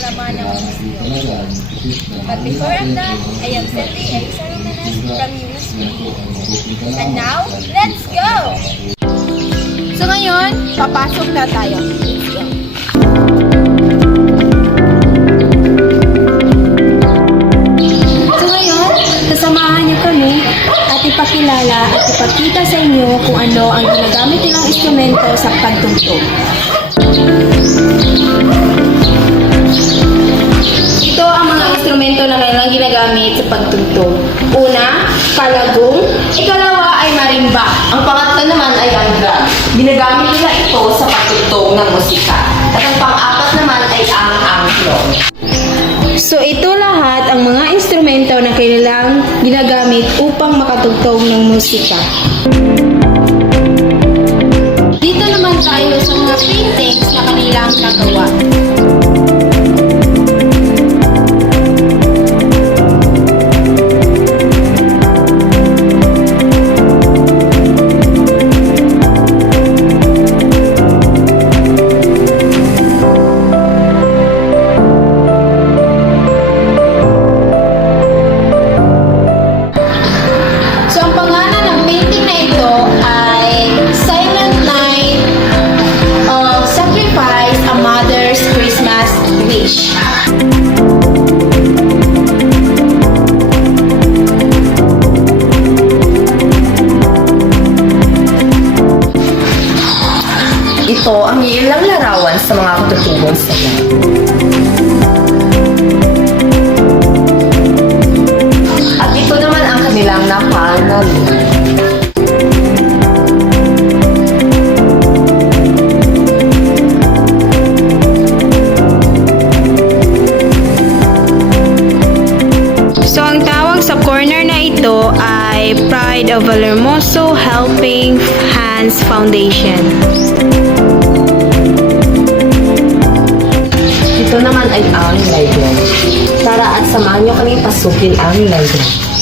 laman ng museum. But before of that, I am Cindy Elisa Romanes from UNESCO. And now, let's go! So ngayon, papasok na tayo. Let's go! So ngayon, sasamahan niyo kami at ipakilala at ipakita sa inyo kung ano ang ginagamit nilang instrumento sa pagtugtog. Ito ang mga instrumento na kailangang ginagamit sa pagtugtog. Una, palagong. Ikalawa ay marimba. Ang pangatlo naman ay ang drum. Ginagamit nila ito sa pagtugtog ng musika. At ang pang-apat naman ay ang angklo. So ito lahat ang mga instrumento na kailangang ginagamit upang makatugtog ng musika. Dito naman tayo sa mga paintings na kanilang nagawa. Ito ang ilang larawan sa mga katutubong saya. At ito naman ang kanilang napanalunan. So ang tawag sa corner na ito ay Pride of Vallehermoso Helping Hands Foundation. Ito naman ay ang library. Tara at samahan nyo kami pasukin ang library.